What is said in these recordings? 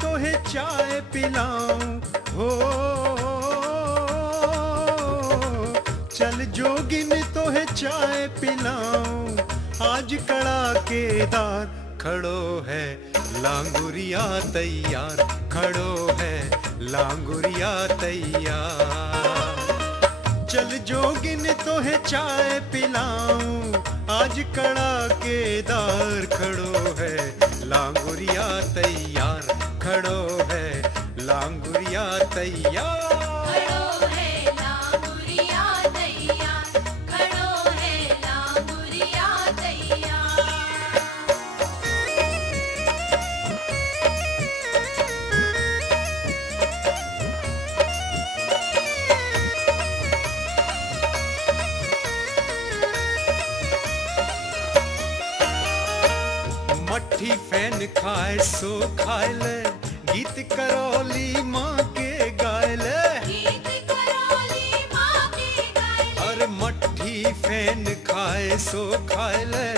तो है चाय पिलाऊं हो, चल जोगिन तो है चाय पिलाऊं। आज कड़ा केदार खड़ो है लांगुरिया तैयार, खड़ो है लांगुरिया तैयार। चल जोगिन तो है चाय पिलाऊं, आज कड़ा केदार खड़ो है लांगुरिया तैयार, खड़ो है लांगुरिया तैयार। खड़ो है लांगुरिया तैयार, खड़ो है लांगुरिया तैयार। मट्ठी फैन खाए सो खाए ले, गीत करौली माँ के गाए ले। गीत करौली माँ के गाए ले। अरे मट्ठी फैन खाए सो खाए ले,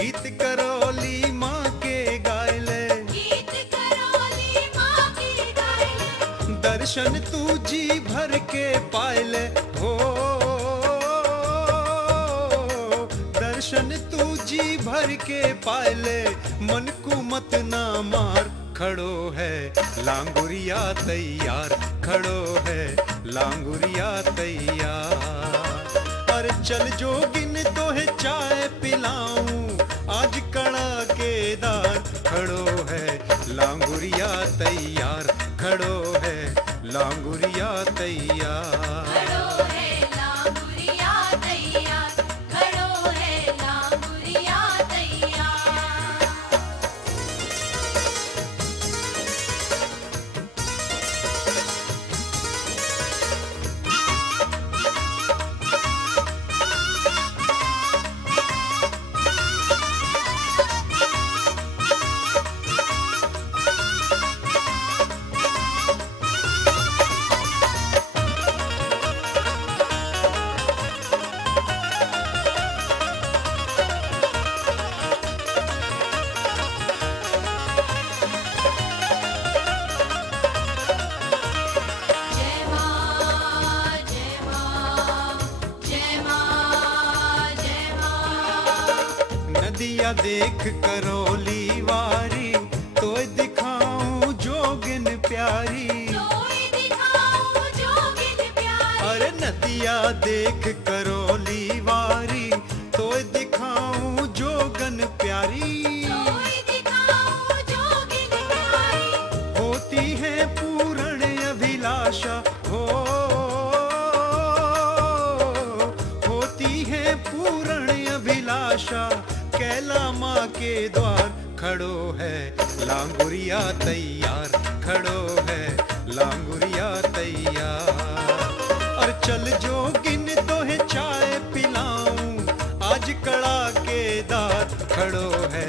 गीत करौली माँ के गाए ले। गीत करौली माँ के गाए ले। दर्शन तू जी भर के पाए ले हो, दर्शन तू जी भर के पाए ले। मन को मत ना मार, खड़ो है लांगुरिया तैयार, खड़ो है लांगुरिया तैयार। अरे चल जोगिन तो है चाय पिलाऊं, आज कड़ा केदार खड़ो है लांगुरिया तैयार, खड़ो है लांगुरिया तैयार। खड़ो है लांगुरिया तैयार, खड़ो है लांगुरिया तैयार। जय माँ जय माँ जय माँ जय माँ। नदिया देख करौली वारी, तो दिखाऊं जोगिन प्यारी। तोय दिखाऊं जोगिन प्यारी। अरे नदिया देख करौली वारी, तो दिखाऊं जोगन प्यारी। तोय दिखाऊं जोगिन प्यारी। होती है पूर्ण अभिलाषा हो, होती है पूर्ण अभिलाषा। कैला माँ के द्वार खड़ो है लांगुरिया तैयार, खड़ो है लांगुरिया तैयार। और चल जोगिन तो है चाय पिलाऊं, आज कड़ा केदार खड़ो है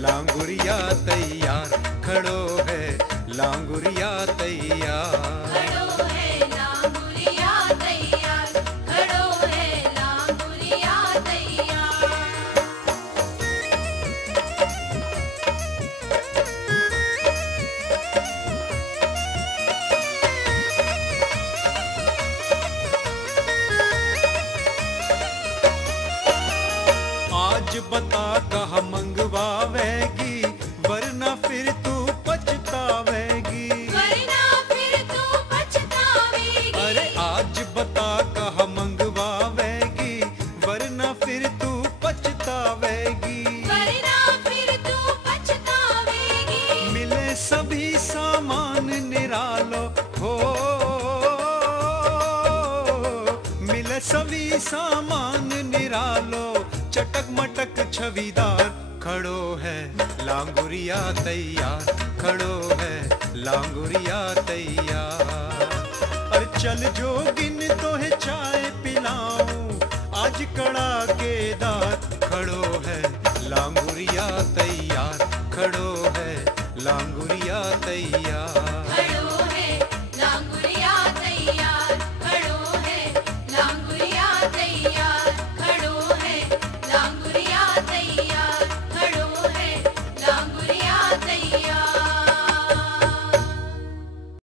लांगुरिया तैयार, खड़ो है लांगुरिया तैयार। खड़ो है लांगुरिया तैयार, खड़ो है लांगुरिया तैयार। आज बता कहाँ मंगवावेगी, वरना फिर तू पछतावेगी। वरना फिर तू पछतावेगी। अरे आज बता कहाँ मंगवावेगी, वरना फिर तू पछतावेगी। वरना फिर तू पछतावेगी। मिले सभी सामान निरालो हो, मिले सभी सामान निरालो। चटक मटक छविदार खड़ो है लांगुरिया तैयार, खड़ो है लांगुरिया तैयार। और चल जोगिन तो है चाय पिलाऊं, आज कड़ा केदार खड़ो है लांगुरिया तैयार, खड़ो है लांगुरिया